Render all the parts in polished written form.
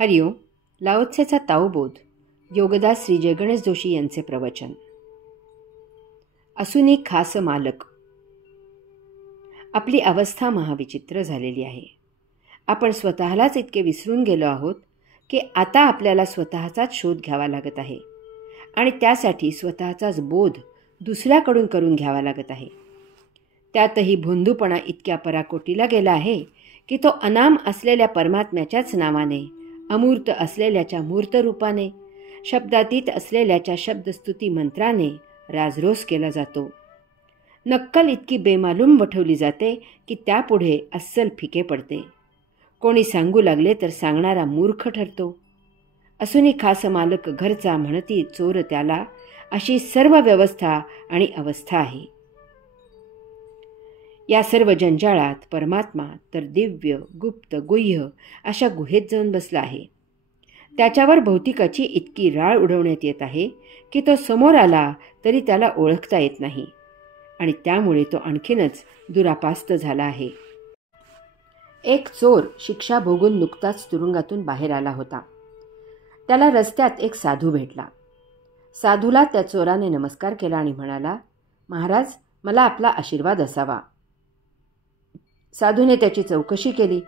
हरिओम. लाओत्सेचा ताओबोध. योगदास श्री जयगणेश जोशी यांचे प्रवचन. असून एक खास मालक. आपली अवस्था महाविचित्र झालेली आहे. आपण स्वतःलाच इतके विसरून गेलो आहोत की आता आपल्याला स्वतःचाच शोध घ्यावा लागत आहे आणि त्यासाठी स्वतःचाच बोध दुसऱ्याकडून करून घ्यावा लागत आहे. त्यातही भोंदूपणा इतक्या पराकोटीला गेला आहे की तो अनाम असलेल्या परमात्म्याच्याच नावाने, अमूर्त असलेल्याच्या मूर्त रूपाने, शब्दातीत असलेल्याच्या शब्दस्तुती मंत्राने राजरोस केला जातो. नक्कल इतकी बेमालूम वठवली जाते की त्यापुढे अस्सल फिके पडते. कोणी सांगू लागले तर सांगणारा मूर्ख ठरतो. असूनही खास मालक घरचा म्हणती चोर त्याला, अशी सर्व व्यवस्था आणि अवस्था आहे. या सर्व जंजाळात परमात्मा तर दिव्य, गुप्त, गुह्य अशा गुहेत जाऊन बसला आहे. त्याच्यावर भौतिकाची इतकी राळ उडवण्यात येत आहे की तो समोर आला तरी त्याला ओळखता येत नाही आणि त्यामुळे तो आणखीनच दुरापास्त झाला आहे. एक चोर शिक्षा भोगून नुकताच तुरुंगातून बाहेर आला होता. त्याला रस्त्यात एक साधू भेटला. साधूला त्या चोराने नमस्कार केला आणि म्हणाला, महाराज, मला आपला आशीर्वाद असावा. साधूने त्याची चौकशी केली.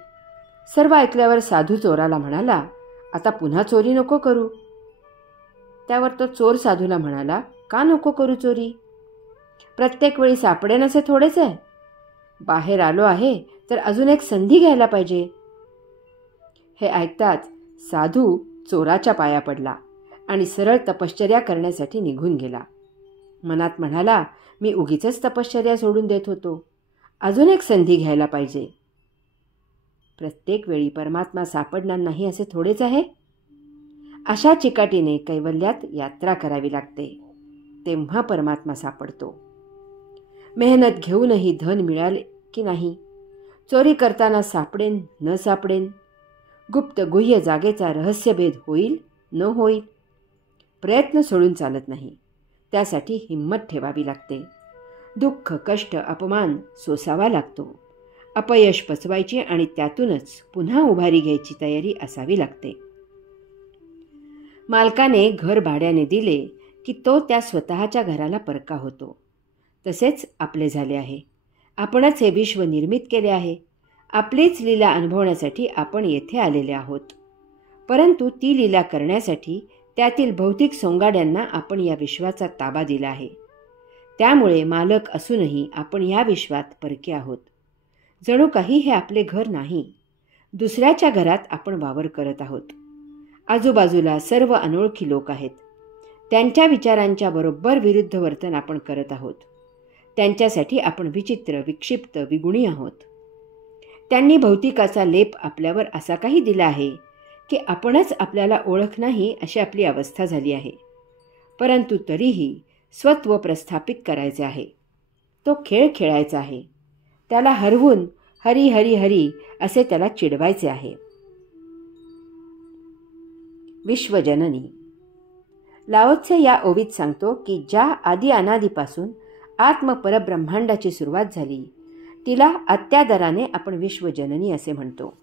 सर्व ऐकल्यावर साधू चोराला म्हणाला, आता पुन्हा चोरी नको करू. त्यावर तो चोर साधूला म्हणाला, का नको करू चोरी? प्रत्येक वेळी सापडेन असे थोडेच आहे. बाहेर आलो आहे तर अजून एक संधी घ्यायला पाहिजे. हे ऐकताच साधू चोराच्या पाया पडला आणि सरळ तपश्चर्या करण्यासाठी निघून गेला. मनात म्हणाला, मी उगीचच तपश्चर्या सोडून देत होतो. अजून एक संधी घ्यायला पाहिजे. प्रत्येक वेळी परमात्मा सापडणार नाही असे थोडेच आहे. अशा चिकाटीने कैवल्यात यात्रा करावी लागते, तेव्हा परमात्मा सापडतो. मेहनत घेऊनही धन मिळाले की नाही, चोरी करताना सापडेन न सापडेन, गुप्त गुह्य जागेचा रहस्यभेद होईल न होईल, प्रयत्न सोडून चालत नाही. त्यासाठी हिंमत ठेवावी लागते. दुःख, कष्ट, अपमान सोसावा लागतो. अपयश पचवायची आणि त्यातूनच पुन्हा उभारी घ्यायची तयारी असावी लागते. मालकाने घर भाड्याने दिले की तो त्या स्वतःच्या घराला परका होतो. तसेच आपले झाले आहे. आपणच हे विश्व निर्मित केले आहे. आपलीच लीला अनुभवण्यासाठी आपण येथे आलेले आहोत. परंतु ती लीला करण्यासाठी त्यातील भौतिक सोंगाड्यांना आपण या विश्वाचा ताबा दिला आहे. त्यामुळे मालक असूनही आपण या विश्वात परके आहोत. जणू काही हे आपले घर नाही. दुसऱ्याच्या घरात आपण वावर करत आहोत. आजूबाजूला सर्व अनोळखी लोक आहेत. त्यांच्या विचारांच्या बरोबर विरुद्ध वर्तन आपण करत आहोत. त्यांच्यासाठी आपण विचित्र, विक्षिप्त, विगुणी आहोत. त्यांनी भौतिकाचा लेप आपल्यावर असा काही दिला आहे की आपणच आपल्याला ओळख नाही अशी आपली अवस्था झाली आहे. परंतु तरीही स्वत्व प्रस्थापित करायचे आहे. तो खेळ खेळायचा आहे. त्याला हरवून हरी हरी हरी असे त्याला चिडवायचे आहे. विश्वजननी. लाओत्से या ओवीत सांगतो की ज्या आदी अनादीपासून आत्मपरब्रह्मांडाची सुरुवात झाली तिला अत्यादराने आपण विश्वजननी असे म्हणतो.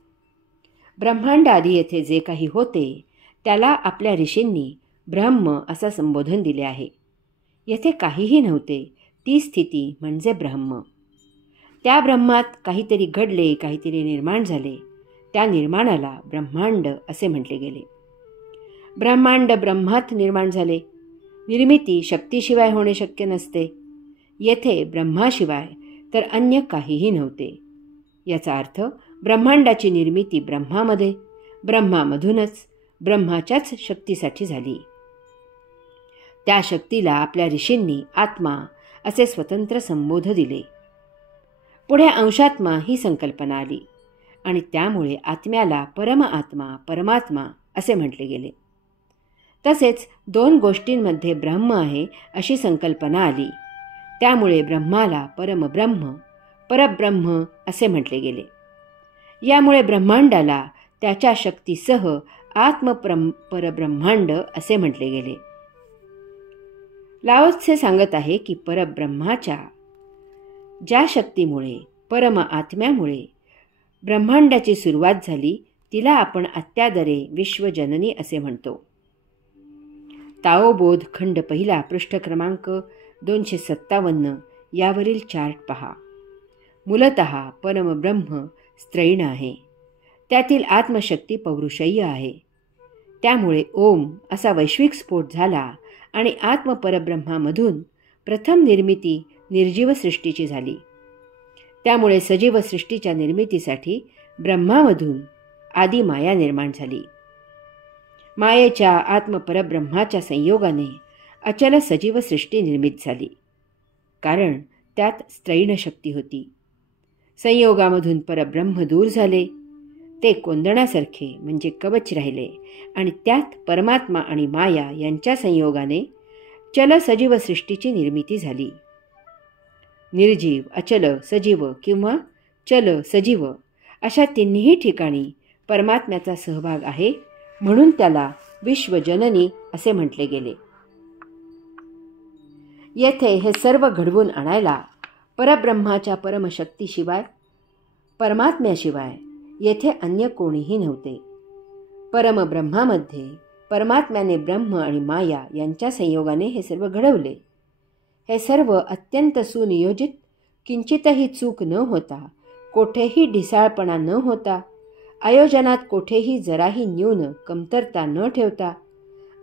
ब्रह्मांड आधी येथे जे काही होते त्याला आपल्या ऋषींनी ब्रह्म असा संबोधन दिले आहे. येथे काहीही नव्हते. ती स्थिती म्हणजे ब्रह्म. त्या ब्रह्मात काहीतरी घडले, काहीतरी निर्माण झाले. त्या निर्माणाला ब्रह्मांड असे म्हटले गेले. ब्रह्मांड ब्रह्मात निर्माण झाले. निर्मिती शक्तीशिवाय होणे शक्य नसते. येथे ब्रह्माशिवाय तर अन्य काहीही नव्हते. याचा अर्थ ब्रह्मांडाची निर्मिती ब्रह्मामध्ये, ब्रह्मामधूनच ब्रह्माच्याच शक्तीसाठी झाली. त्या शक्तीला आपल्या ऋषींनी आत्मा असे स्वतंत्र संबोध दिले. पुढे अंशात्मा ही संकल्पना आली आणि त्यामुळे आत्म्याला परमआत्मा, परमात्मा असे म्हटले गेले. तसेच दोन गोष्टींमध्ये ब्रह्म आहे अशी संकल्पना आली. त्यामुळे ब्रह्माला परमब्रह्म, परब्रह्म असे म्हटले गेले. यामुळे ब्रह्मांडाला त्याच्या शक्तीसह परब्रह्मांड असे म्हटले गेले. लाओत्से सांगत आहे की परब्रह्माच्या ज्या शक्तीमुळे, परम आत्म्यामुळे ब्रह्मांडाची सुरुवात झाली तिला आपण अत्यादरे विश्वजननी असे म्हणतो. ताओबोध खंड पहिला पृष्ठ क्रमांक 257 यावरील चार्ट पहा. मूलतः परमब्रह्म स्त्रैण आहे. त्यातील आत्मशक्ती पौरुषय्य आहे. त्यामुळे ओम असा वैश्विक स्फोट झाला आणि आत्मपरब्रह्मामधून प्रथम निर्मिती निर्जीव सृष्टीची झाली. त्यामुळे सजीव सृष्टीच्या निर्मितीसाठी ब्रह्मामधून आदी माया निर्माण झाली. मायेच्या आत्मपरब्रह्माच्या संयोगाने अचल सजीव सृष्टी निर्मित झाली. कारण त्यात स्त्रैण शक्ती होती. संयोगामधून परब्रह्म दूर झाले. ते कोंदणासारखे म्हणजे कवच राहिले आणि त्यात परमात्मा आणि माया यांच्या संयोगाने चल सजीव सृष्टीची निर्मिती झाली. निर्जीव, अचल, सजीव किंवा चल सजीव अशा तिन्ही ठिकाणी परमात्म्याचा सहभाग आहे, म्हणून त्याला विश्वजननी असे म्हटले गेले. येथे हे सर्व घडवून आणायला परब्रह्माच्या परमशक्तीशिवाय, परमात्म्याशिवाय येथे अन्य कोणीही नव्हते. परमब्रह्मामध्ये परमात्म्याने ब्रह्म आणि माया यांच्या संयोगाने हे सर्व घडवले. हे सर्व अत्यंत सुनियोजित, किंचितही चूक न होता, कोठेही ढिसाळपणा न होता, आयोजनात कोठेही जराही न्यून कमतरता न ठेवता,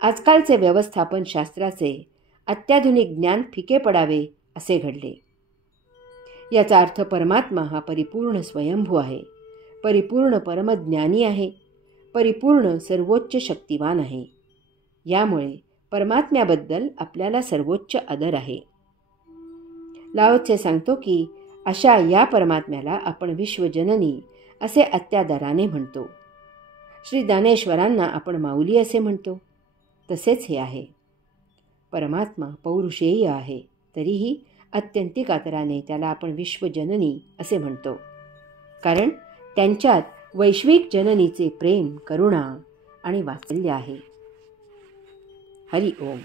आजकालचे व्यवस्थापन शास्त्राचे अत्याधुनिक ज्ञान फिके पडावे असे घडले. याचा अर्थ परमात्मा हा परिपूर्ण स्वयंभू आहे, परिपूर्ण परमज्ञानी आहे, परिपूर्ण सर्वोच्च शक्तिवान आहे. यामुळे परमात्म्याबद्दल आपल्याला सर्वोच्च आदर आहे. लाओत्से सांगतो की अशा या परमात्म्याला आपण विश्वजननी असे अत्यादराने म्हणतो. श्री ज्ञानेश्वरांना आपण माऊली असे म्हणतो. तसेच हे आहे. परमात्मा पौरुषेय आहे, तरीही अत्यंतिक आदराने त्याला आपण विश्वजननी असे म्हणतो. कारण त्यांच्यात वैश्विक जननीचे प्रेम, करुणा आणि वात्सल्य आहे. हरि ओम.